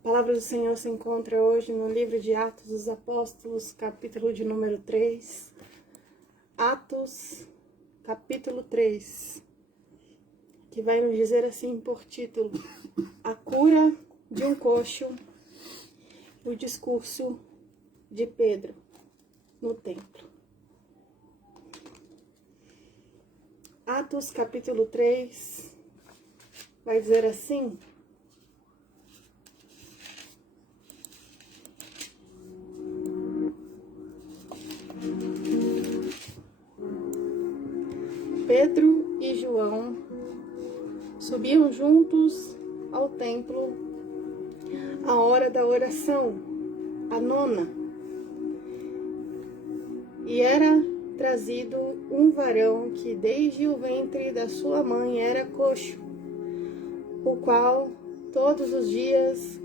A palavra do Senhor se encontra hoje no livro de Atos dos Apóstolos, capítulo de número 3. Atos, capítulo 3, que vai nos dizer assim por título: A cura de um coxo, o discurso de Pedro no templo. Atos, capítulo 3, vai dizer assim: Pedro e João subiam juntos ao templo à hora da oração, a nona, e era trazido um varão que desde o ventre da sua mãe era coxo, o qual todos os dias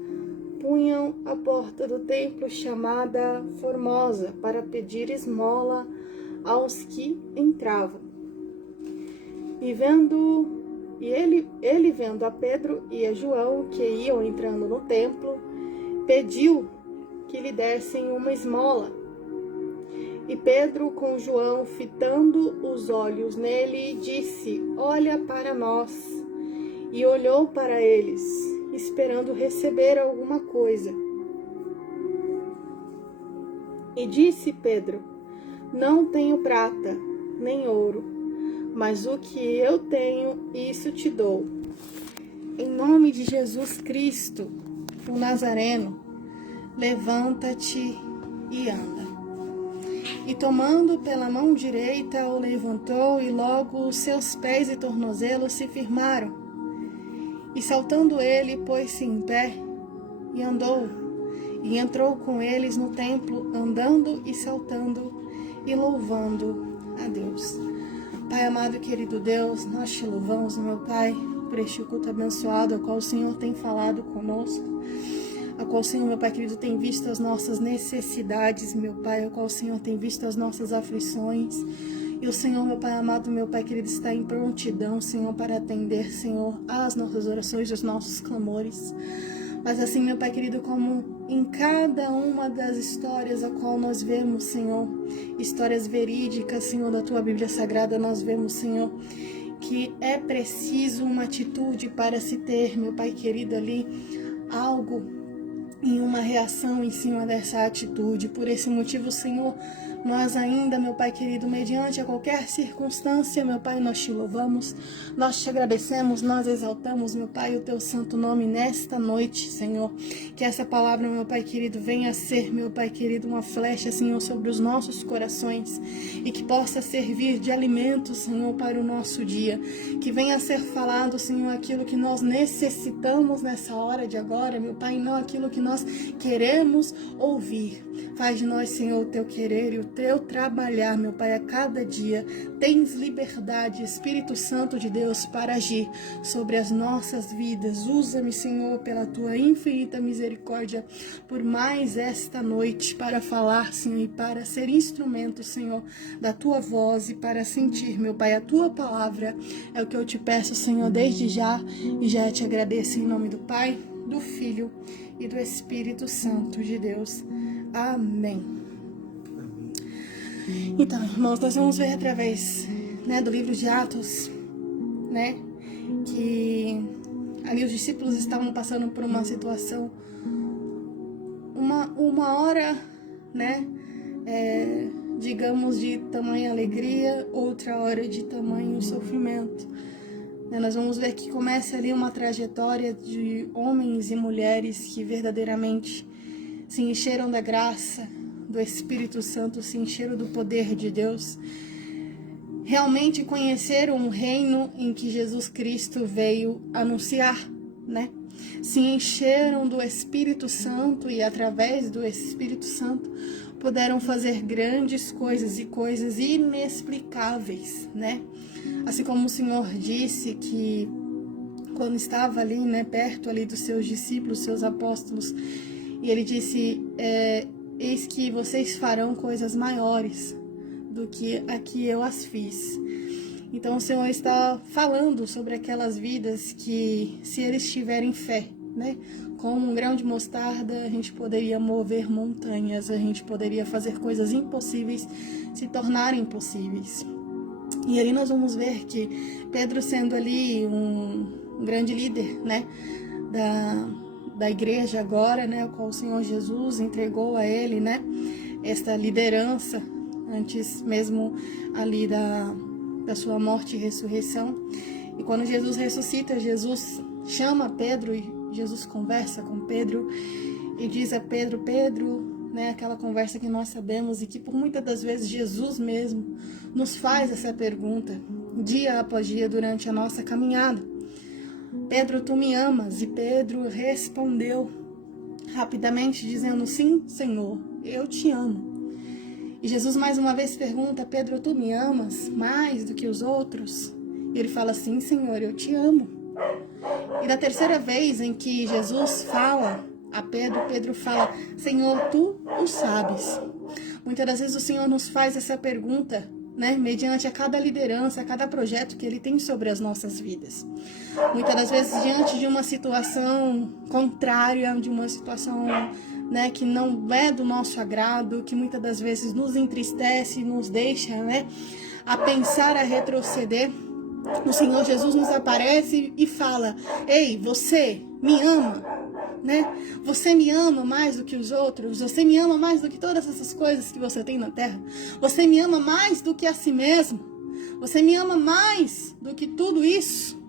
punham à porta do templo chamada Formosa para pedir esmola aos que entravam. Ele vendo a Pedro e a João que iam entrando no templo, pediu que lhe dessem uma esmola. E Pedro, com João, fitando os olhos nele, disse: Olha para nós. E olhou para eles, esperando receber alguma coisa. E disse Pedro: Não tenho prata, nem ouro, mas o que eu tenho, isso te dou. Em nome de Jesus Cristo, o Nazareno, levanta-te e anda. E tomando pela mão direita, o levantou, e logo os seus pés e tornozelos se firmaram. E saltando ele, pôs-se em pé, e andou, e entrou com eles no templo, andando e saltando, e louvando a Deus. Pai amado e querido Deus, nós te louvamos, meu Pai, por este culto abençoado, ao qual o Senhor tem falado conosco, ao qual o Senhor, meu Pai querido, tem visto as nossas necessidades, meu Pai, ao qual o Senhor tem visto as nossas aflições. E o Senhor, meu Pai amado, meu Pai querido, está em prontidão, Senhor, para atender, Senhor, às nossas orações, aos nossos clamores. Mas assim, meu Pai querido, como em cada uma das histórias a qual nós vemos, Senhor, histórias verídicas, Senhor, da Tua Bíblia Sagrada, nós vemos, Senhor, que é preciso uma atitude para se ter, meu Pai querido, ali, algo em uma reação em cima dessa atitude. Por esse motivo, Senhor, nós ainda, meu Pai querido, mediante a qualquer circunstância, meu Pai, nós te louvamos, nós te agradecemos, nós exaltamos, meu Pai, o teu santo nome nesta noite, Senhor. Que essa palavra, meu Pai querido, venha a ser, meu Pai querido, uma flecha, Senhor, sobre os nossos corações, e que possa servir de alimento, Senhor, para o nosso dia. Que venha a ser falado, Senhor, aquilo que nós necessitamos nessa hora de agora, meu Pai, e não aquilo que nós queremos ouvir. Faz de nós, Senhor, o teu querer e o teu trabalhar, meu Pai, a cada dia. Tens liberdade, Espírito Santo de Deus, para agir sobre as nossas vidas. Usa-me, Senhor, pela tua infinita misericórdia, por mais esta noite, para falar, Senhor, e para ser instrumento, Senhor, da tua voz, e para sentir, meu Pai, a tua palavra. É o que eu te peço, Senhor, desde já, e já te agradeço em nome do Pai, do Filho e do Espírito Santo de Deus. Amém. Então, irmãos, nós vamos ver através, do livro de Atos, que ali os discípulos estavam passando por uma situação, uma hora, digamos, de tamanha alegria, outra hora de tamanho sofrimento. Nós vamos ver que começa ali uma trajetória de homens e mulheres que verdadeiramente se encheram da graça do Espírito Santo, se encheram do poder de Deus, realmente conheceram o reino em que Jesus Cristo veio anunciar, Se encheram do Espírito Santo e através do Espírito Santo puderam fazer grandes coisas e coisas inexplicáveis, Assim como o Senhor disse que quando estava ali, perto ali dos seus discípulos, seus apóstolos, e ele disse, eis que vocês farão coisas maiores do que a que eu as fiz. Então o Senhor está falando sobre aquelas vidas que, se eles tiverem fé, com um grão de mostarda, a gente poderia mover montanhas, a gente poderia fazer coisas impossíveis se tornarem possíveis. E ali nós vamos ver que Pedro, sendo ali um grande líder, né, da igreja agora, né, o qual o Senhor Jesus entregou a ele, né, esta liderança, antes mesmo ali da sua morte e ressurreição. E quando Jesus ressuscita, Jesus chama Pedro e Jesus conversa com Pedro e diz a Pedro, né, aquela conversa que nós sabemos e que por muitas das vezes Jesus mesmo nos faz essa pergunta, dia após dia, durante a nossa caminhada. Pedro, tu me amas? E Pedro respondeu rapidamente, dizendo, sim, Senhor, eu te amo. E Jesus mais uma vez pergunta, Pedro, tu me amas mais do que os outros? E ele fala, sim, Senhor, eu te amo. E da terceira vez em que Jesus fala a Pedro, Pedro fala, Senhor, tu o sabes. Muitas das vezes o Senhor nos faz essa pergunta, né, mediante a cada liderança, a cada projeto que Ele tem sobre as nossas vidas. Muitas das vezes diante de uma situação contrária, de uma situação, né, que não é do nosso agrado, que muitas das vezes nos entristece, nos deixa, né, a pensar, a retroceder, o Senhor Jesus nos aparece e fala, ei, você me ama, né? Você me ama mais do que os outros, você me ama mais do que todas essas coisas que você tem na terra, você me ama mais do que a si mesmo, você me ama mais do que tudo isso.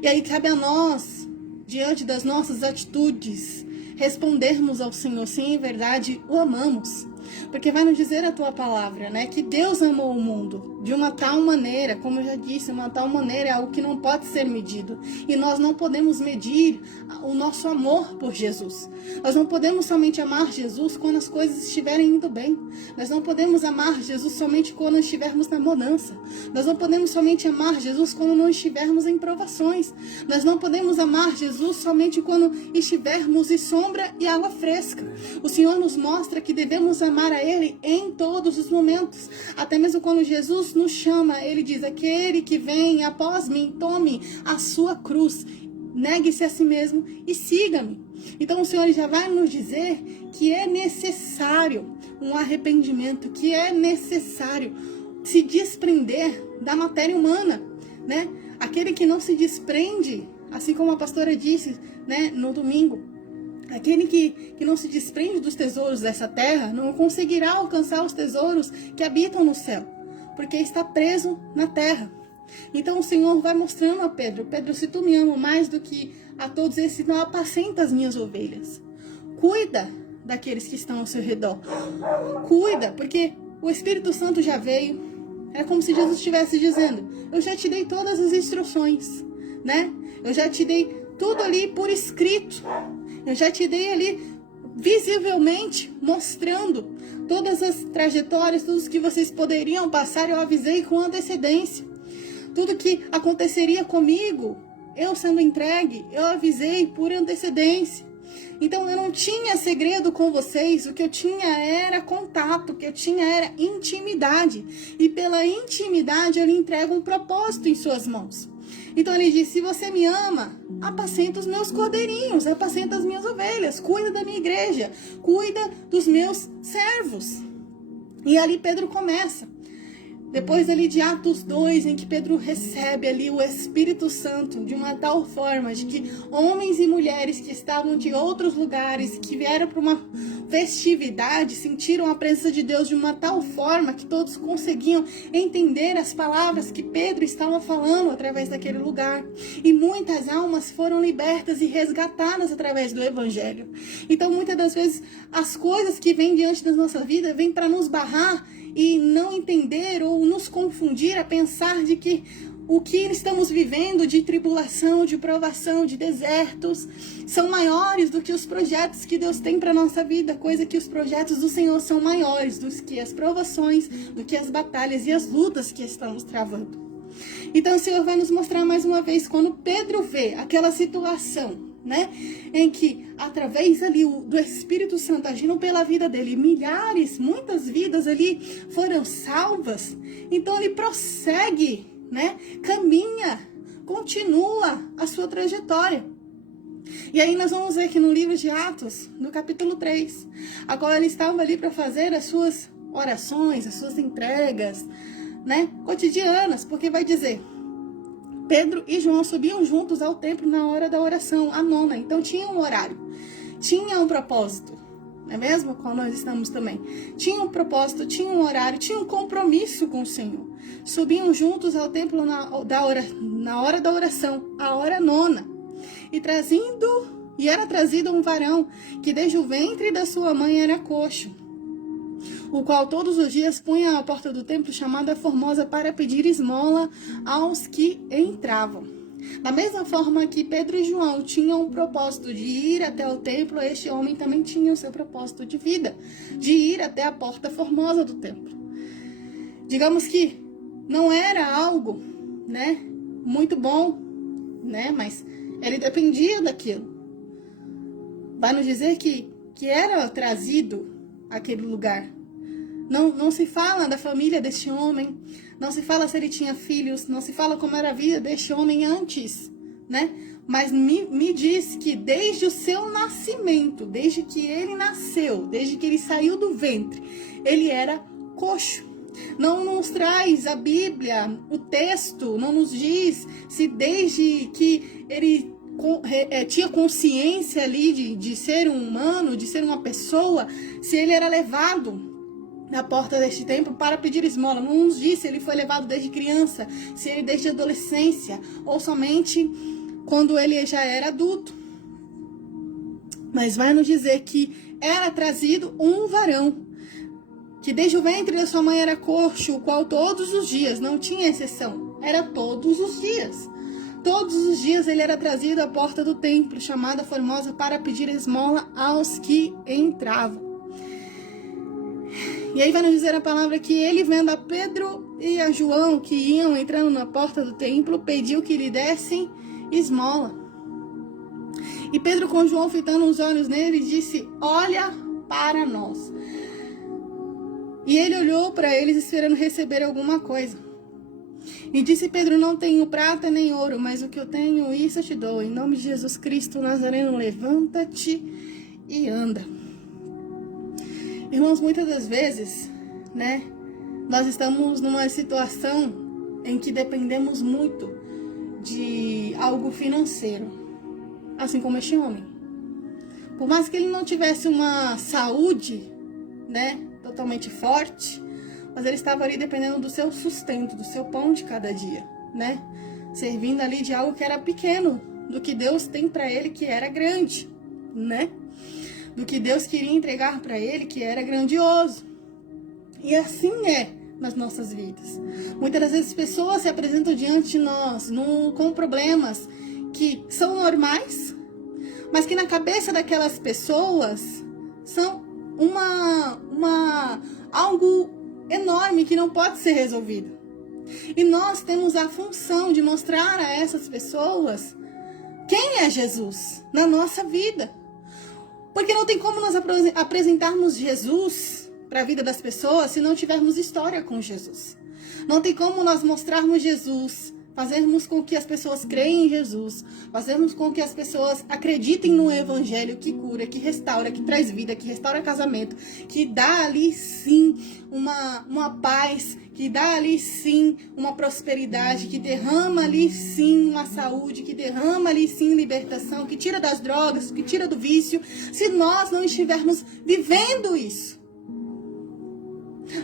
E aí cabe a nós, diante das nossas atitudes, respondermos ao Senhor, sim, em verdade, o amamos. Porque vai nos dizer a tua palavra, né, que Deus amou o mundo de uma tal maneira, como eu já disse, uma tal maneira é algo que não pode ser medido. E nós não podemos medir o nosso amor por Jesus. Nós não podemos somente amar Jesus quando as coisas estiverem indo bem. Nós não podemos amar Jesus somente quando estivermos na bonança. Nós não podemos somente amar Jesus quando não estivermos em provações. Nós não podemos amar Jesus somente quando estivermos em sombra e água fresca. O Senhor nos mostra que devemos amar a Ele em todos os momentos. Até mesmo quando Jesus nos chama, Ele diz, aquele que vem após mim, tome a sua cruz, negue-se a si mesmo e siga-me. Então o Senhor já vai nos dizer que é necessário um arrependimento, que é necessário se desprender da matéria humana, né? Aquele que não se desprende, assim como a pastora disse, né, no domingo, aquele que não se desprende dos tesouros dessa terra não conseguirá alcançar os tesouros que habitam no céu, porque está preso na terra. Então o Senhor vai mostrando a Pedro, Pedro, se tu me ama mais do que a todos esses, não apacenta as minhas ovelhas. Cuida daqueles que estão ao seu redor. Cuida, porque o Espírito Santo já veio. É como se Jesus estivesse dizendo, eu já te dei todas as instruções, né? Eu já te dei tudo ali por escrito. Eu já te dei ali visivelmente mostrando todas as trajetórias, tudo que vocês poderiam passar, eu avisei com antecedência. Tudo que aconteceria comigo, eu sendo entregue, eu avisei por antecedência. Então eu não tinha segredo com vocês, o que eu tinha era contato, o que eu tinha era intimidade. E pela intimidade eu lhe entrego um propósito em suas mãos. Então ele diz, se você me ama, apacenta os meus cordeirinhos, apacenta as minhas ovelhas, cuida da minha igreja, cuida dos meus servos. E ali Pedro começa. Depois ali de Atos 2, em que Pedro recebe ali o Espírito Santo de uma tal forma de que homens e mulheres que estavam de outros lugares, que vieram para uma festividade, sentiram a presença de Deus de uma tal forma que todos conseguiam entender as palavras que Pedro estava falando através daquele lugar. E muitas almas foram libertas e resgatadas através do Evangelho. Então muitas das vezes as coisas que vêm diante da nossa vida vêm para nos barrar e não entender ou nos confundir a pensar de que o que estamos vivendo de tribulação, de provação, de desertos, são maiores do que os projetos que Deus tem para a nossa vida, coisa que os projetos do Senhor são maiores do que as provações, do que as batalhas e as lutas que estamos travando. Então o Senhor vai nos mostrar mais uma vez, quando Pedro vê aquela situação, né, em que através ali do Espírito Santo agindo pela vida dele, milhares, muitas vidas ali foram salvas. Então ele prossegue, né, caminha, continua a sua trajetória. E aí nós vamos ver que no livro de Atos, no capítulo 3, a qual ele estava ali para fazer as suas orações, as suas entregas, né, cotidianas, porque vai dizer, Pedro e João subiam juntos ao templo na hora da oração, a nona. Então tinha um horário, tinha um propósito, não é mesmo? Como nós estamos também. Tinha um propósito, tinha um horário, tinha um compromisso com o Senhor. Subiam juntos ao templo na hora da oração, a hora nona. E era trazido um varão que desde o ventre da sua mãe era coxo, o qual todos os dias punha à porta do templo chamada Formosa para pedir esmola aos que entravam. Da mesma forma que Pedro e João tinham um propósito de ir até o templo, este homem também tinha o seu propósito de vida, de ir até a porta formosa do templo. Digamos que não era algo, né, muito bom, né, mas ele dependia daquilo. Vai nos dizer que era trazido àquele lugar. Não se fala da família deste homem, não se fala se ele tinha filhos, não se fala como era a vida deste homem antes, né? Mas me diz que desde o seu nascimento, desde que ele nasceu, desde que ele saiu do ventre, ele era coxo. Não nos traz a Bíblia, o texto, não nos diz se desde que ele tinha consciência ali de ser um humano, de ser uma pessoa, se ele era levado na porta deste templo para pedir esmola. Não nos diz se ele foi levado desde criança, se ele desde adolescência, ou somente quando ele já era adulto. Mas vai nos dizer que era trazido um varão, que desde o ventre da sua mãe era coxo, o qual todos os dias, não tinha exceção, era todos os dias. Todos os dias ele era trazido à porta do templo, chamada Formosa, para pedir esmola aos que entravam. E aí vai nos dizer a palavra que ele, vendo a Pedro e a João, que iam entrando na porta do templo, pediu que lhe dessem esmola. E Pedro, com João fitando os olhos nele, disse, olha para nós. E ele olhou para eles esperando receber alguma coisa. E disse Pedro, não tenho prata nem ouro, mas o que eu tenho, isso eu te dou. Em nome de Jesus Cristo Nazareno, levanta-te e anda. Irmãos, muitas das vezes, né, nós estamos numa situação em que dependemos muito de algo financeiro, assim como este homem. Por mais que ele não tivesse uma saúde, né, totalmente forte, mas ele estava ali dependendo do seu sustento, do seu pão de cada dia, né, servindo ali de algo que era pequeno, do que Deus tem para ele que era grande, né? Do que Deus queria entregar para ele, que era grandioso. E assim é nas nossas vidas. Muitas das vezes pessoas se apresentam diante de nós com problemas que são normais, mas que na cabeça daquelas pessoas são algo enorme que não pode ser resolvido. E nós temos a função de mostrar a essas pessoas quem é Jesus na nossa vida. Porque não tem como nós apresentarmos Jesus para a vida das pessoas se não tivermos história com Jesus. Não tem como nós mostrarmos Jesus, fazermos com que as pessoas creem em Jesus, fazermos com que as pessoas acreditem no Evangelho que cura, que restaura, que traz vida, que restaura casamento, que dá ali sim uma paz, que dá ali sim uma prosperidade, que derrama ali sim uma saúde, que derrama ali sim libertação, que tira das drogas, que tira do vício, se nós não estivermos vivendo isso.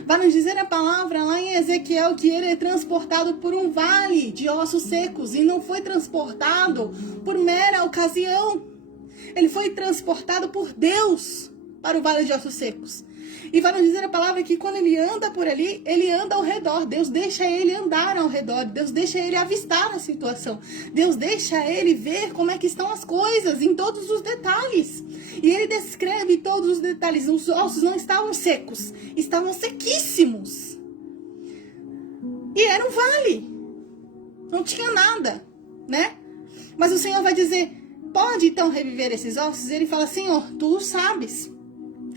Vai nos dizer a palavra lá em Ezequiel que ele é transportado por um vale de ossos secos e não foi transportado por mera ocasião. Ele foi transportado por Deus para o vale de ossos secos. E vai nos dizer a palavra que quando ele anda por ali, ele anda ao redor. Deus deixa ele andar ao redor. Deus deixa ele avistar a situação. Deus deixa ele ver como é que estão as coisas em todos os detalhes. E ele descreve todos os detalhes. Os ossos não estavam secos, estavam sequíssimos. E era um vale. Não tinha nada, né? Mas o Senhor vai dizer, pode então reviver esses ossos? E ele fala, Senhor, tu sabes.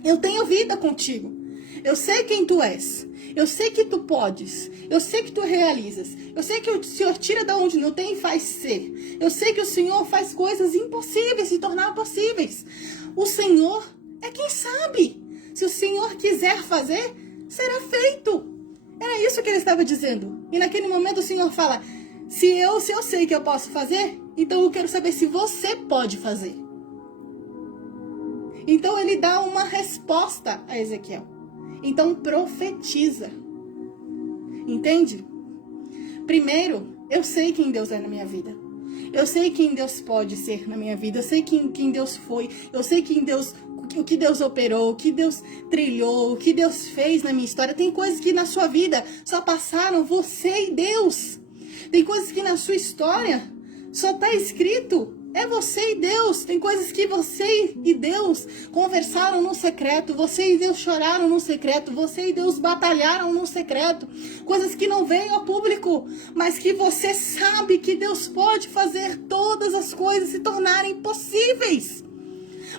Eu tenho vida contigo. Eu sei quem tu és. Eu sei que tu podes. Eu sei que tu realizas. Eu sei que o Senhor tira da onde não tem e faz ser. Eu sei que o Senhor faz coisas impossíveis se tornar possíveis. O Senhor é quem sabe. Se o Senhor quiser fazer, será feito. Era isso que ele estava dizendo. E naquele momento o Senhor fala, se eu sei que eu posso fazer, então eu quero saber se você pode fazer. Então ele dá uma resposta a Ezequiel. Então profetiza. Entende? Primeiro, eu sei quem Deus é na minha vida. Eu sei quem Deus pode ser na minha vida. Eu sei quem Deus foi. Eu sei o que Deus operou, o que Deus trilhou, o que Deus fez na minha história. Tem coisas que na sua vida só passaram você e Deus. Tem coisas que na sua história só está escrito é você e Deus. Tem coisas que você e Deus conversaram no secreto. Você e Deus choraram no secreto. Você e Deus batalharam no secreto. Coisas que não veio ao público, mas que você sabe que Deus pode fazer todas as coisas se tornarem possíveis.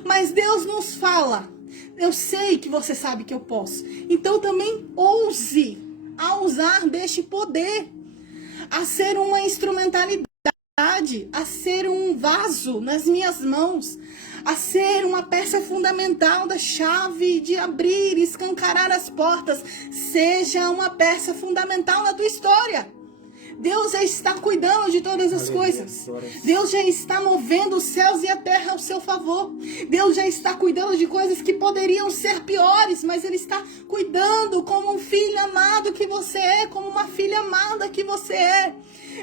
Mas Deus nos fala, eu sei que você sabe que eu posso. Então também ouse a usar deste poder, a ser uma instrumentalidade, a ser um vaso nas minhas mãos, a ser uma peça fundamental da chave de abrir e escancarar as portas. Seja uma peça fundamental na tua história. Deus já está cuidando de todas as coisas. Deus já está movendo os céus e a terra ao seu favor. Deus já está cuidando de coisas que poderiam ser piores, mas Ele está cuidando como um filho amado que você é, como uma filha amada que você é.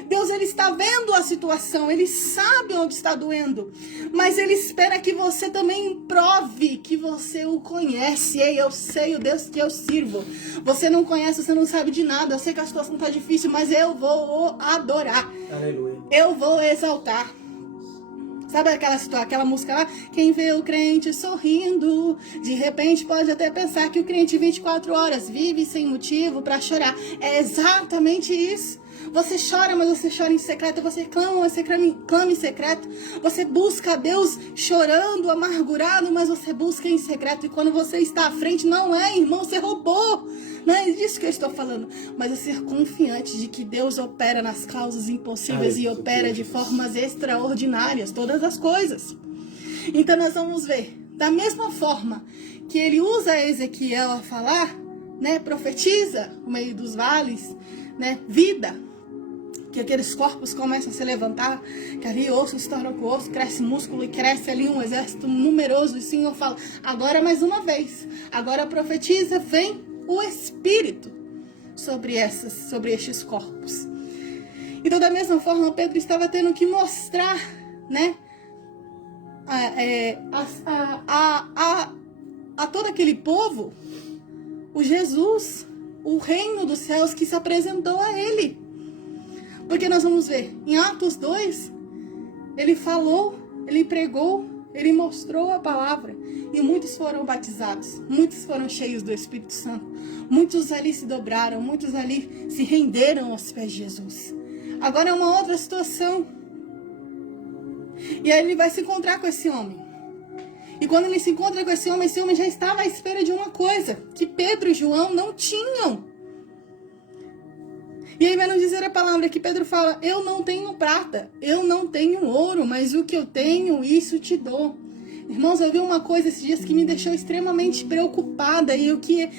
Deus, Ele está vendo a situação, Ele sabe onde está doendo, mas Ele espera que você também prove que você o conhece. Ei, eu sei o Deus que eu sirvo. Você não conhece, você não sabe de nada. Eu sei que a situação está difícil, mas eu vou adorar. Aleluia. Eu vou exaltar. Sabe aquela música lá? Quem vê o crente sorrindo, de repente pode até pensar que o crente 24 horas vive sem motivo para chorar. É exatamente isso. Você chora, mas você chora em secreto. Você clama, mas você clama em secreto. Você busca a Deus chorando, amargurado, mas você busca em secreto. E quando você está à frente, não é, irmão, você roubou. Não é disso que eu estou falando. Mas é ser confiante de que Deus opera nas causas impossíveis e opera de formas extraordinárias todas as coisas. Então nós vamos ver, da mesma forma que ele usa Ezequiel a falar, né, profetiza no meio dos vales, né, vida, que aqueles corpos começam a se levantar, que ali osso estoura com osso, cresce músculo e cresce ali um exército numeroso. E o Senhor fala, agora mais uma vez, agora profetiza, vem o Espírito sobre estes corpos. Então, da mesma forma, Pedro estava tendo que mostrar, né, a todo aquele povo, o Jesus, o reino dos céus que se apresentou a ele. Porque nós vamos ver, em Atos 2, ele falou, ele pregou, ele mostrou a palavra. E muitos foram batizados, muitos foram cheios do Espírito Santo. Muitos ali se dobraram, muitos ali se renderam aos pés de Jesus. Agora é uma outra situação. E aí ele vai se encontrar com esse homem. E quando ele se encontra com esse homem já estava à espera de uma coisa que Pedro e João não tinham. E aí vai nos dizer a palavra que Pedro fala, eu não tenho prata, eu não tenho ouro, mas o que eu tenho, isso te dou. Irmãos, eu vi uma coisa esses dias que me deixou extremamente preocupada, e o que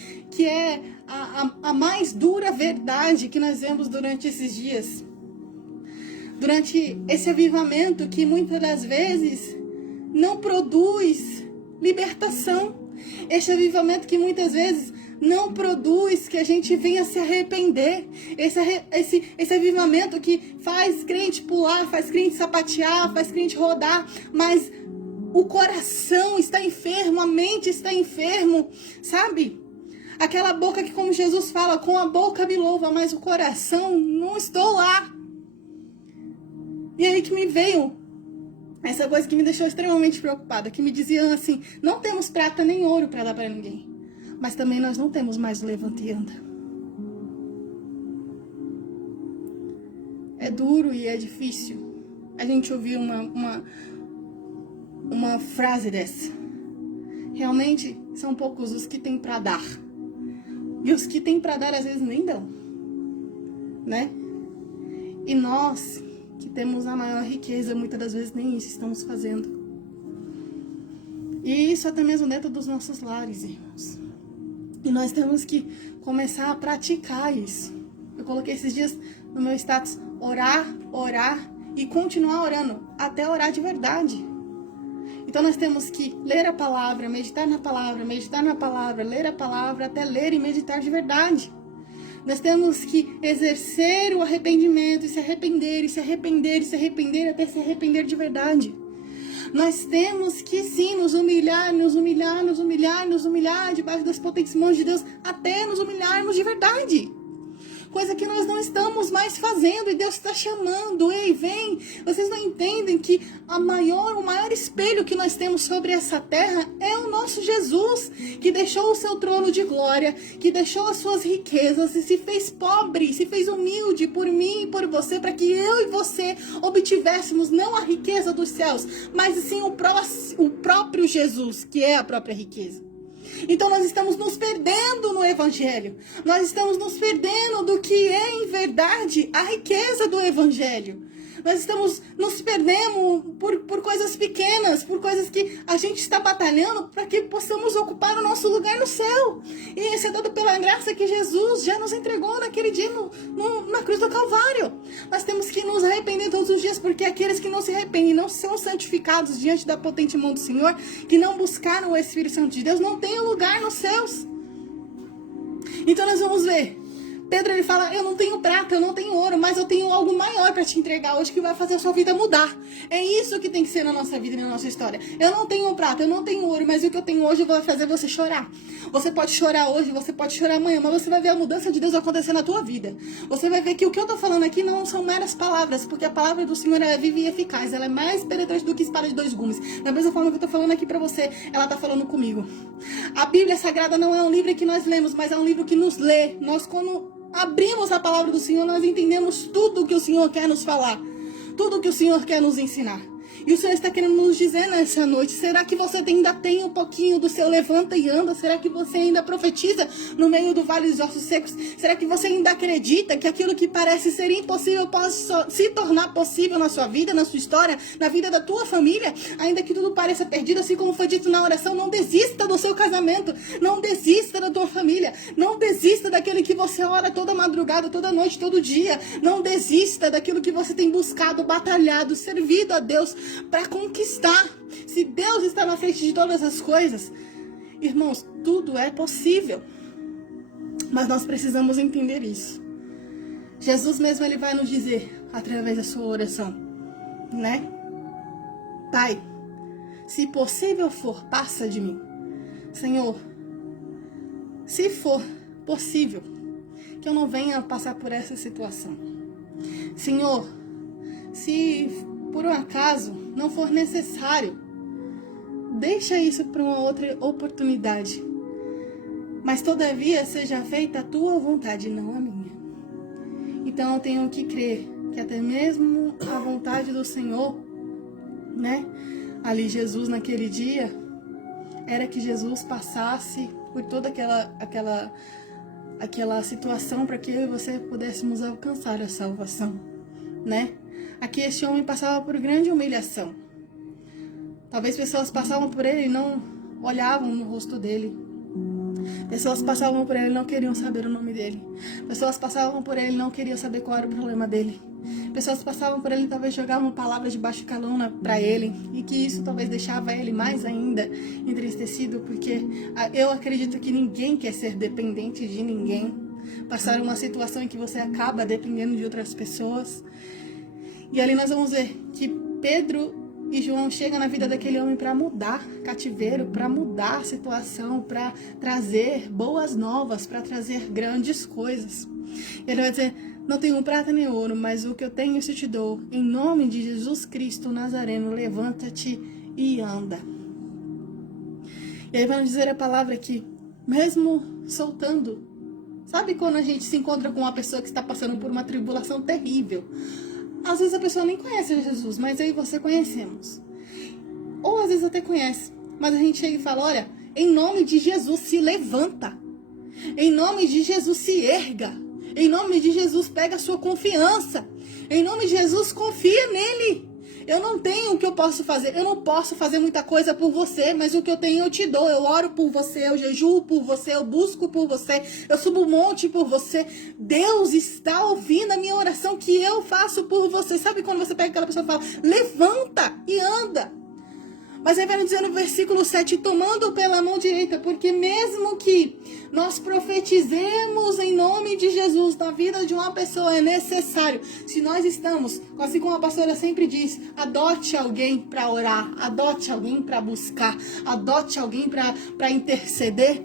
é a mais dura verdade que nós vemos durante esses dias. Durante esse avivamento que muitas das vezes não produz libertação. Este avivamento que muitas vezes não produz que a gente venha se arrepender. Esse avivamento que faz crente pular, faz crente sapatear, faz crente rodar, mas o coração está enfermo, a mente está enfermo, sabe? Aquela boca que, como Jesus fala, com a boca me louva, mas o coração não estou lá. E aí que me veio essa coisa que me deixou extremamente preocupada, que me diziam assim, não temos prata nem ouro para dar para ninguém, mas também nós não temos mais o levanta e anda. É duro e é difícil a gente ouvir uma frase dessa. Realmente são poucos os que têm para dar, E os que têm para dar, às vezes, nem dão, né? E nós, que temos a maior riqueza, muitas das vezes nem isso estamos fazendo. E isso até mesmo dentro dos nossos lares, irmãos. E nós temos que começar a praticar isso. Eu coloquei esses dias no meu status, orar, orar e continuar orando, até orar de verdade. Então nós temos que ler a palavra, meditar na palavra, ler a palavra, até ler e meditar de verdade. Nós temos que exercer o arrependimento e se arrepender, e se arrepender, e se arrepender, até se arrepender de verdade. Nós temos que sim nos humilhar debaixo das potentes mãos de Deus, até nos humilharmos de verdade. Coisa que nós não estamos mais fazendo, e Deus está chamando, ei, vem. Vocês não entendem que o maior espelho que nós temos sobre essa terra é o nosso Jesus, que deixou o seu trono de glória, que deixou as suas riquezas e se fez pobre, se fez humilde por mim e por você, para que eu e você obtivéssemos não a riqueza dos céus, mas sim o próprio Jesus, que é a própria riqueza. Então nós estamos nos perdendo no Evangelho. Nós estamos nos perdendo do que é em verdade a riqueza do Evangelho. Nós estamos nos perdendo por coisas pequenas, por coisas que a gente está batalhando para que possamos ocupar o nosso lugar no céu. E isso é dado pela graça que Jesus já nos entregou naquele dia na cruz do Calvário. Nós temos que nos arrepender todos os dias, porque aqueles que não se arrependem, não são santificados diante da potente mão do Senhor, que não buscaram o Espírito Santo de Deus, não têm lugar nos céus. Então nós vamos ver. Pedro, ele fala, eu não tenho prata, eu não tenho ouro, mas eu tenho algo maior para te entregar hoje que vai fazer a sua vida mudar. É isso que tem que ser na nossa vida e na nossa história. Eu não tenho prata, eu não tenho ouro, mas o que eu tenho hoje vai fazer você chorar. Você pode chorar hoje, você pode chorar amanhã, mas você vai ver a mudança de Deus acontecer na tua vida. Você vai ver que o que eu tô falando aqui não são meras palavras, porque a palavra do Senhor é viva e eficaz. Ela é mais penetrante do que espada de 2 gumes. Da mesma forma que eu tô falando aqui para você, ela tá falando comigo. A Bíblia Sagrada não é um livro que nós lemos, mas é um livro que nos lê. Nós, quando abrimos a palavra do Senhor, nós entendemos tudo o que o Senhor quer nos falar, tudo o que o Senhor quer nos ensinar. E o Senhor está querendo nos dizer nessa noite, será que você ainda tem um pouquinho do seu levanta e anda? Será que você ainda profetiza no meio do vale dos ossos secos? Será que você ainda acredita que aquilo que parece ser impossível pode se tornar possível na sua vida, na sua história, na vida da tua família? Ainda que tudo pareça perdido, assim como foi dito na oração, não desista do seu casamento, não desista da tua família, não desista daquele que você ora toda madrugada, toda noite, todo dia, não desista daquilo que você tem buscado, batalhado, servido a Deus para conquistar. Se Deus está na frente de todas as coisas, irmãos, tudo é possível. Mas nós precisamos entender isso. Jesus mesmo, ele vai nos dizer através da sua oração, né? Pai, se possível for, passa de mim. Senhor, se for possível, que eu não venha passar por essa situação. Senhor, se por um acaso não for necessário, deixa isso para uma outra oportunidade. Mas todavia seja feita a tua vontade, não a minha. Então eu tenho que crer que até mesmo a vontade do Senhor, né? Ali Jesus naquele dia, era que Jesus passasse por toda aquela situação para que eu e você pudéssemos alcançar a salvação, né? Aqui este homem passava por grande humilhação. Talvez pessoas passavam por ele e não olhavam no rosto dele. Pessoas passavam por ele e não queriam saber o nome dele. Pessoas passavam por ele e não queriam saber qual era o problema dele. Pessoas passavam por ele e talvez jogavam palavras de baixo calão para ele. E que isso talvez deixava ele mais ainda entristecido, porque eu acredito que ninguém quer ser dependente de ninguém. Passar uma situação em que você acaba dependendo de outras pessoas. E ali nós vamos ver que Pedro e João chegam na vida daquele homem para mudar cativeiro, para mudar a situação, para trazer boas novas, para trazer grandes coisas. Ele vai dizer, não tenho prata nem ouro, mas o que eu tenho isso te dou. Em nome de Jesus Cristo Nazareno, levanta-te e anda. E aí vai nos dizer a palavra que, mesmo soltando, sabe quando a gente se encontra com uma pessoa que está passando por uma tribulação terrível? Às vezes a pessoa nem conhece Jesus, mas eu e você conhecemos. Ou às vezes até conhece, mas a gente chega e fala, olha, em nome de Jesus, se levanta. Em nome de Jesus, se erga. Em nome de Jesus, pega a sua confiança. Em nome de Jesus, confia nele. Eu não tenho o que eu posso fazer. Eu não posso fazer muita coisa por você, mas o que eu tenho eu te dou. Eu oro por você, eu jejuo por você, eu busco por você, eu subo um monte por você. Deus está ouvindo a minha oração que eu faço por você. Sabe quando você pega aquela pessoa e fala, levanta e anda. Mas aí vai dizer no versículo 7, tomando pela mão direita, porque mesmo que nós profetizemos em nome de Jesus na vida de uma pessoa, é necessário. Se nós estamos, assim como a pastora sempre diz, adote alguém para orar, adote alguém para buscar, adote alguém para interceder.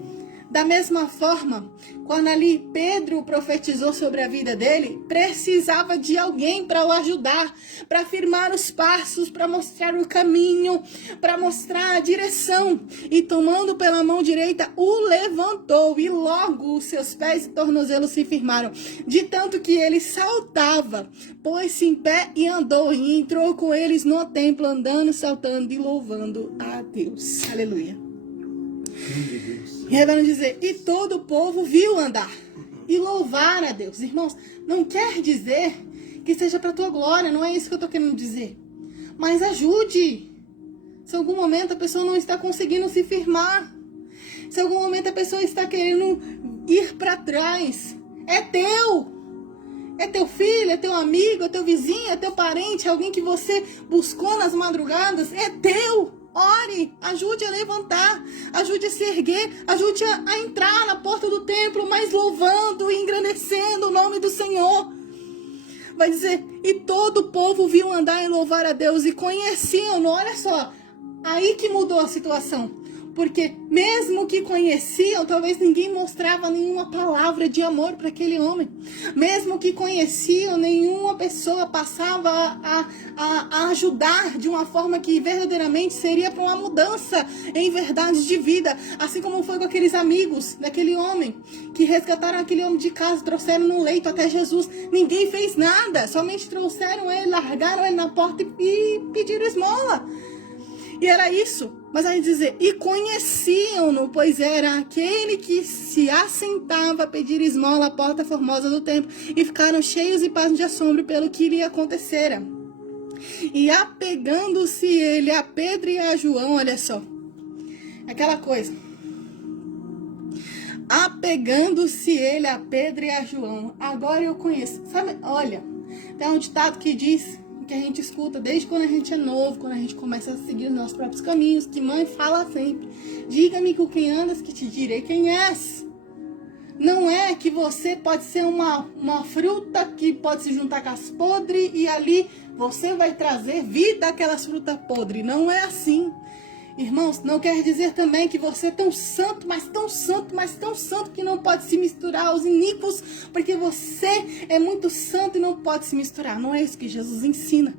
Da mesma forma, quando ali Pedro profetizou sobre a vida dele, precisava de alguém para o ajudar, para firmar os passos, para mostrar o caminho, para mostrar a direção. E tomando pela mão direita, o levantou e logo os seus pés e tornozelos se firmaram. De tanto que ele saltava, pôs-se em pé e andou e entrou com eles no templo, andando, saltando e louvando a Deus. Aleluia. E aí vai dizer, e todo o povo viu andar e louvar a Deus. Irmãos, não quer dizer que seja para a tua glória, não é isso que eu estou querendo dizer. Mas ajude. Se em algum momento a pessoa não está conseguindo se firmar, se em algum momento a pessoa está querendo ir para trás, é teu. É teu filho, é teu amigo, é teu vizinho, é teu parente, é alguém que você buscou nas madrugadas, é teu. Ore, ajude a levantar, ajude a se erguer, ajude a entrar na porta do templo, mas louvando e engrandecendo o nome do Senhor. Vai dizer, e todo o povo viu andar e louvar a Deus e conheciam, olha só, aí que mudou a situação. Porque mesmo que conheciam, talvez ninguém mostrava nenhuma palavra de amor para aquele homem. Mesmo que conheciam, nenhuma pessoa passava a ajudar de uma forma que verdadeiramente seria para uma mudança em verdades de vida. Assim como foi com aqueles amigos daquele homem, que resgataram aquele homem de casa, trouxeram no leito até Jesus. Ninguém fez nada, somente trouxeram ele, largaram ele na porta e pediram esmola. E era isso. Mas aí dizer, e conheciam-no, pois era aquele que se assentava a pedir esmola à porta formosa do templo, e ficaram cheios e pasmos de assombro pelo que lhe acontecera. E apegando-se ele a Pedro e a João, olha só, aquela coisa. Apegando-se ele a Pedro e a João, agora eu conheço. Sabe, olha, tem um ditado que diz, que a gente escuta desde quando a gente é novo, quando a gente começa a seguir os nossos próprios caminhos, que mãe fala sempre, diga-me com quem andas que te direi quem és. Não é que você pode ser uma fruta que pode se juntar com as podres e ali você vai trazer vida àquelas frutas podres. Não é assim. Irmãos, não quer dizer também que você é tão santo, mas tão santo, mas tão santo que não pode se misturar aos iníquos, porque você é muito santo e não pode se misturar. Não é isso que Jesus ensina.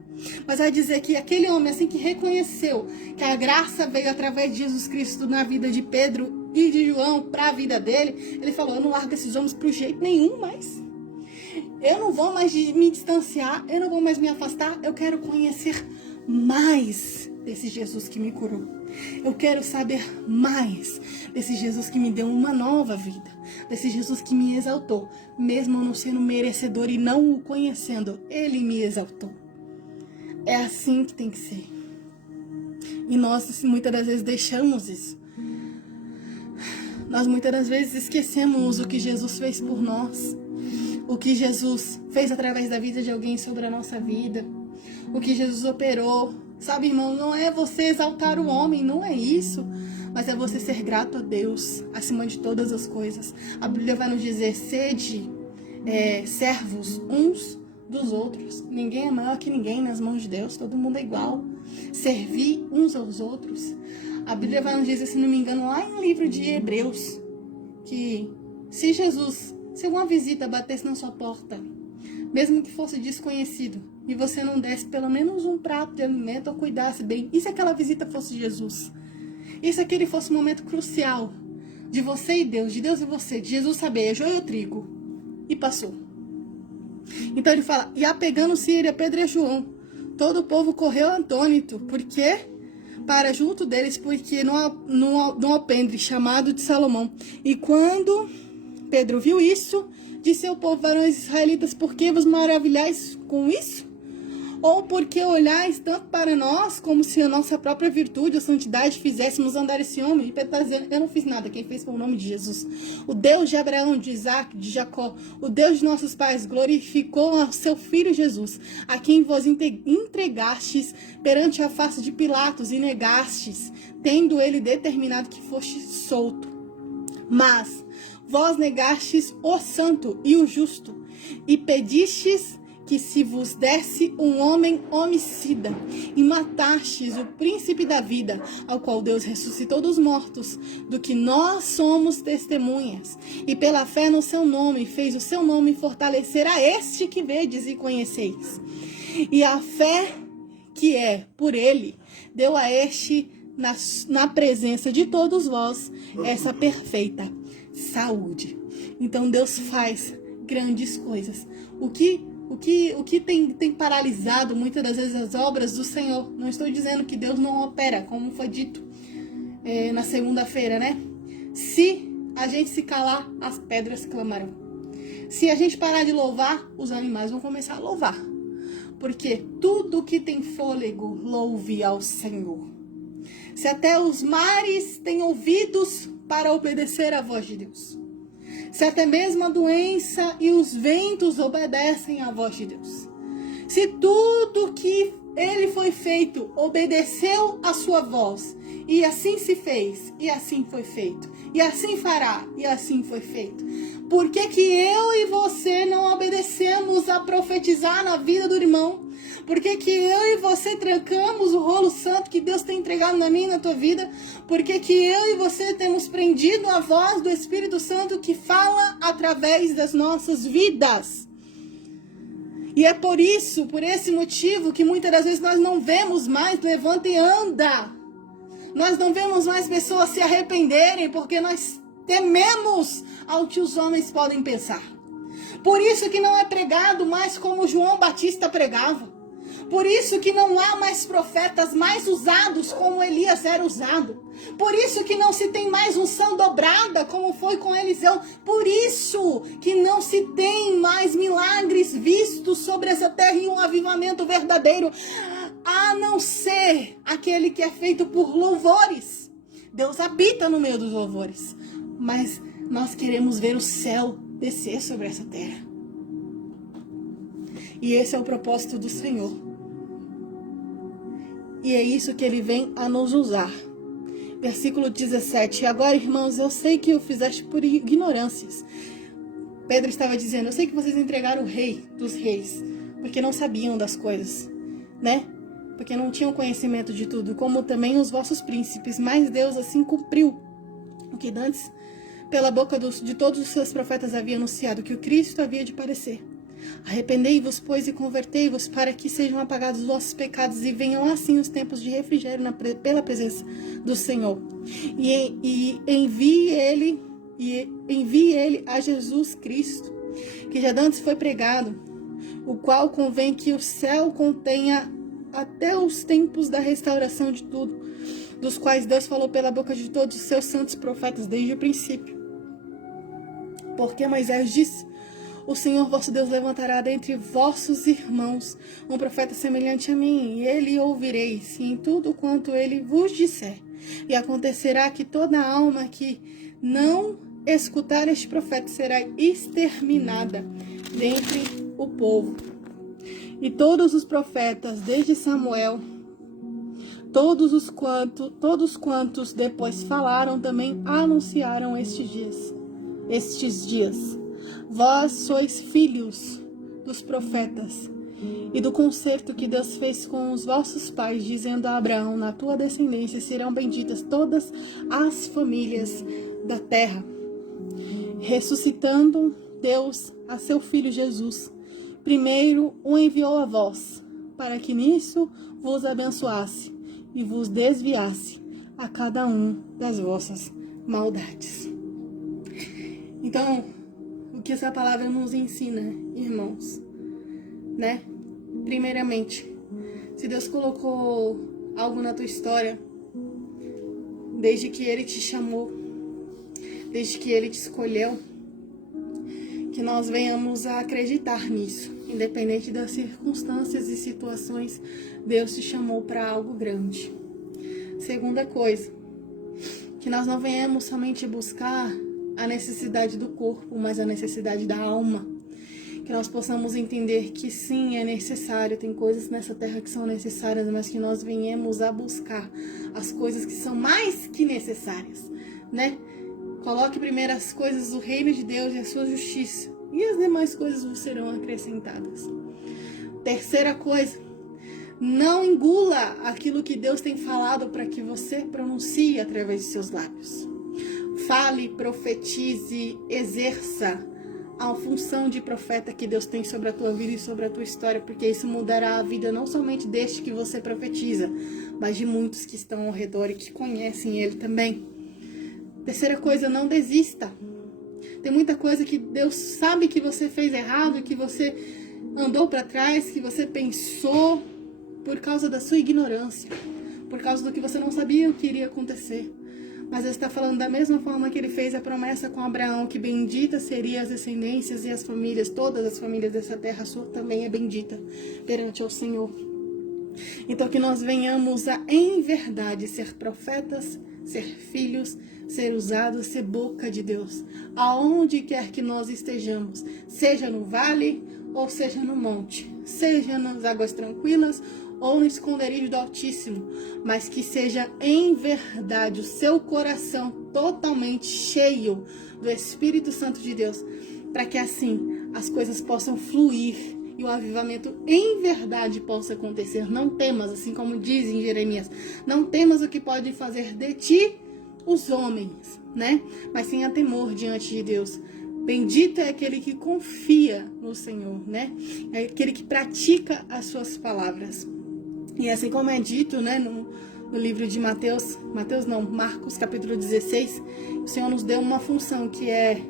Mas vai dizer que aquele homem, assim que reconheceu que a graça veio através de Jesus Cristo na vida de Pedro e de João para a vida dele, ele falou, eu não largo esses homens por jeito nenhum mais. Eu não vou mais me distanciar, eu não vou mais me afastar, eu quero conhecer mais desse Jesus que me curou. Eu quero saber mais desse Jesus que me deu uma nova vida, desse Jesus que me exaltou, mesmo eu não sendo merecedor e não o conhecendo, ele me exaltou. É assim que tem que ser. E nós muitas das vezes deixamos isso. Nós muitas das vezes esquecemos o que Jesus fez por nós, o que Jesus fez através da vida de alguém sobre a nossa vida, o que Jesus operou. Sabe, irmão, não é você exaltar o homem, não é isso. Mas é você ser grato a Deus, acima de todas as coisas. A Bíblia vai nos dizer, sede servos uns dos outros. Ninguém é maior que ninguém nas mãos de Deus, todo mundo é igual. Servir uns aos outros. A Bíblia vai nos dizer, se não me engano, lá em livro de Hebreus, que se alguma visita batesse na sua porta, mesmo que fosse desconhecido, e você não desse pelo menos um prato de alimento ou cuidasse bem, e se aquela visita fosse Jesus? E se aquele fosse um momento crucial de você e Deus, de Deus e você, de Jesus saber, é joio ou trigo? E passou. Então ele fala, e apegando-se ele a Pedro e a João, todo o povo correu atônito, porque para junto deles, porque no alpendre chamado de Salomão. E quando Pedro viu isso, disse ao povo: varões israelitas, por que vos maravilhais com isso? Ou porque olhais tanto para nós, como se a nossa própria virtude ou santidade fizéssemos andar esse homem? E Pedro está dizendo: eu não fiz nada, quem fez foi o nome de Jesus. O Deus de Abraão, de Isaac, de Jacó, o Deus de nossos pais, glorificou ao seu filho Jesus, a quem vos entregastes perante a face de Pilatos e negastes, tendo ele determinado que foste solto. Mas vós negastes o santo e o justo, e pedistes que se vos desse um homem homicida, e matastes o príncipe da vida, ao qual Deus ressuscitou dos mortos, do que nós somos testemunhas, e pela fé no seu nome, fez o seu nome fortalecer a este que vedes e conheceis. E a fé que é por ele, deu a este, na presença de todos vós, essa perfeita saúde. Então Deus faz grandes coisas. O que tem paralisado muitas das vezes as obras do Senhor? Não estou dizendo que Deus não opera, como foi dito na segunda-feira, né? Se a gente se calar, as pedras clamarão. Se a gente parar de louvar, os animais vão começar a louvar. Porque tudo que tem fôlego, louve ao Senhor. Se até os mares têm ouvidos para obedecer à voz de Deus. Se até mesmo a doença e os ventos obedecem à voz de Deus. Se tudo que ele foi feito obedeceu à sua voz, e assim se fez, e assim foi feito, e assim fará, e assim foi feito. Por que que eu e você não obedecemos a profetizar na vida do irmão? Por que que eu e você trancamos o rolo santo que Deus tem entregado na minha e na tua vida? Por que que eu e você temos prendido a voz do Espírito Santo que fala através das nossas vidas? E é por isso, por esse motivo, que muitas das vezes nós não vemos mais levanta e anda. Nós não vemos mais pessoas se arrependerem porque nós tememos ao que os homens podem pensar. Por isso que não é pregado mais como João Batista pregava. Por isso que não há mais profetas mais usados como Elias era usado. Por isso que não se tem mais unção dobrada como foi com Eliseu. Por isso que não se tem mais milagres vistos sobre essa terra e um avivamento verdadeiro. A não ser aquele que é feito por louvores. Deus habita no meio dos louvores. Mas nós queremos ver o céu descer sobre essa terra. E esse é o propósito do Senhor. E é isso que ele vem a nos usar. Versículo 17. Agora, irmãos, eu sei que o fizeste por ignorâncias. Pedro estava dizendo: eu sei que vocês entregaram o rei dos reis, porque não sabiam das coisas, né? Porque não tinham conhecimento de tudo, como também os vossos príncipes. Mas Deus assim cumpriu o que antes, pela boca de todos os seus profetas, havia anunciado, que o Cristo havia de padecer. Arrependei-vos, pois, e convertei-vos, para que sejam apagados os vossos pecados, e venham assim os tempos de refrigério pela presença do Senhor. E envie ele a Jesus Cristo, que já antes foi pregado, o qual convém que o céu contenha até os tempos da restauração de tudo, dos quais Deus falou pela boca de todos os seus santos profetas desde o princípio. Porque Moisés disse: o Senhor vosso Deus levantará dentre vossos irmãos um profeta semelhante a mim, e ele ouvireis em tudo quanto ele vos disser. E acontecerá que toda alma que não escutar este profeta será exterminada dentre o povo. E todos os profetas, desde Samuel, todos quantos depois falaram, também anunciaram estes dias. Vós sois filhos dos profetas e do concerto que Deus fez com os vossos pais, dizendo a Abraão: na tua descendência serão benditas todas as famílias da terra. Ressuscitando Deus a seu Filho Jesus, primeiro o enviou a vós, para que nisso vos abençoasse e vos desviasse a cada um das vossas maldades. Então, o que essa palavra nos ensina, irmãos, né? Primeiramente, se Deus colocou algo na tua história, desde que Ele te chamou, desde que Ele te escolheu, que nós venhamos a acreditar nisso. Independente das circunstâncias e situações, Deus te chamou para algo grande. Segunda coisa, que nós não venhamos somente buscar a necessidade do corpo, mas a necessidade da alma. Que nós possamos entender que sim, é necessário, tem coisas nessa terra que são necessárias, mas que nós venhamos a buscar as coisas que são mais que necessárias, né? Coloque primeiro as coisas do reino de Deus e a sua justiça, e as demais coisas vos serão acrescentadas. Terceira coisa, não engula aquilo que Deus tem falado para que você pronuncie através de seus lábios. Fale, profetize, exerça a função de profeta que Deus tem sobre a tua vida e sobre a tua história, porque isso mudará a vida não somente deste que você profetiza, mas de muitos que estão ao redor e que conhecem Ele também. Terceira coisa, não desista. Tem muita coisa que Deus sabe que você fez errado, que você andou para trás, que você pensou por causa da sua ignorância, por causa do que você não sabia o que iria acontecer. Mas Ele está falando da mesma forma que Ele fez a promessa com Abraão, que bendita seriam as descendências e as famílias, todas as famílias dessa terra, a sua também é bendita perante o Senhor. Então que nós venhamos a, em verdade, ser profetas, ser filhos, ser usados, ser boca de Deus, aonde quer que nós estejamos, seja no vale ou seja no monte, seja nas águas tranquilas ou no esconderijo do Altíssimo, mas que seja em verdade o seu coração totalmente cheio do Espírito Santo de Deus, para que assim as coisas possam fluir e o avivamento em verdade possa acontecer. Não temas, assim como diz em Jeremias, não temas o que pode fazer de ti os homens, né? Mas tenha temor diante de Deus. Bendito é aquele que confia no Senhor, né? É aquele que pratica as suas palavras. E assim como é dito, né, no livro de Marcos capítulo 16, o Senhor nos deu uma função que é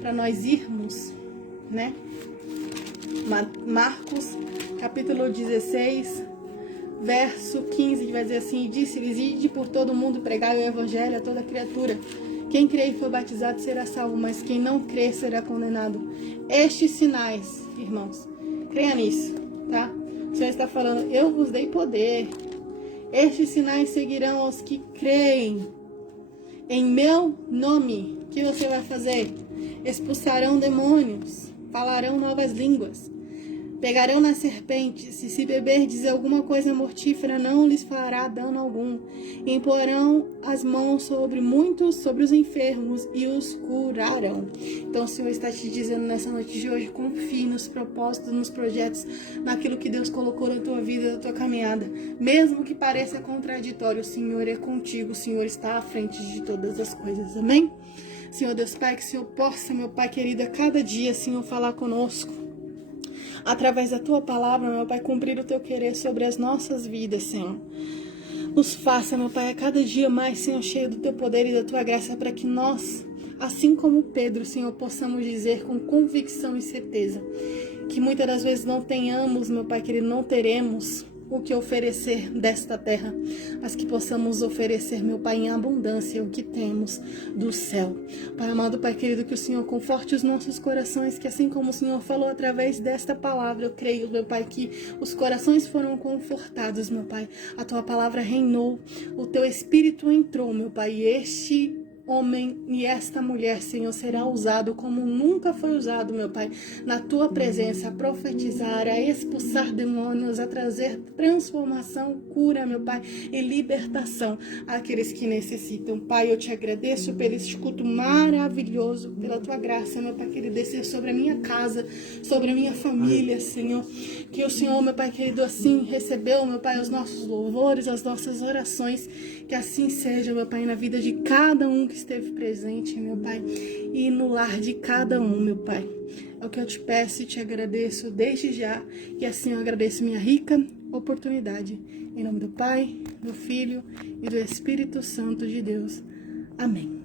para nós irmos, né? Marcos capítulo 16, verso 15, que vai dizer assim: disse-lhes, ide por todo o mundo pregai o evangelho a toda criatura. Quem crê e for batizado será salvo, mas quem não crê será condenado. Estes sinais, irmãos, creia nisso, tá? O Senhor está falando, eu vos dei poder. Estes sinais seguirão aos que creem. Em meu nome, o que você vai fazer? Expulsarão demônios, falarão novas línguas, pegarão nas serpentes, e se beberdes alguma coisa mortífera, não lhes fará dano algum. E imporão as mãos sobre muitos, sobre os enfermos, e os curarão. Então o Senhor está te dizendo nessa noite de hoje, confie nos propósitos, nos projetos, naquilo que Deus colocou na tua vida, na tua caminhada. Mesmo que pareça contraditório, o Senhor é contigo, o Senhor está à frente de todas as coisas. Amém? Senhor Deus Pai, que o Senhor possa, meu Pai querido, a cada dia, Senhor, falar conosco. Através da Tua palavra, meu Pai, cumprir o Teu querer sobre as nossas vidas, Senhor. Nos faça, meu Pai, a cada dia mais, Senhor, cheio do Teu poder e da Tua graça, para que nós, assim como Pedro, Senhor, possamos dizer com convicção e certeza que muitas das vezes não tenhamos, meu Pai querido, não teremos o que oferecer desta terra, mas que possamos oferecer, meu Pai, em abundância o que temos do céu. Pai amado, Pai querido, que o Senhor conforte os nossos corações, que assim como o Senhor falou através desta palavra, eu creio, meu Pai, que os corações foram confortados, meu Pai. A Tua palavra reinou, o Teu Espírito entrou, meu Pai, e este homem e esta mulher, Senhor, será usado como nunca foi usado, meu Pai, na Tua presença, a profetizar, a expulsar demônios, a trazer transformação, cura, meu Pai, e libertação àqueles que necessitam. Pai, eu te agradeço pelo este culto maravilhoso, pela Tua graça, meu Pai, querido, descer sobre a minha casa, sobre a minha família, Senhor, que o Senhor, meu Pai querido, assim recebeu, meu Pai, os nossos louvores, as nossas orações, que assim seja, meu Pai, na vida de cada um que esteve presente, meu Pai, e no lar de cada um, meu Pai. É o que eu te peço e te agradeço desde já, e assim eu agradeço minha rica oportunidade. Em nome do Pai, do Filho e do Espírito Santo de Deus. Amém.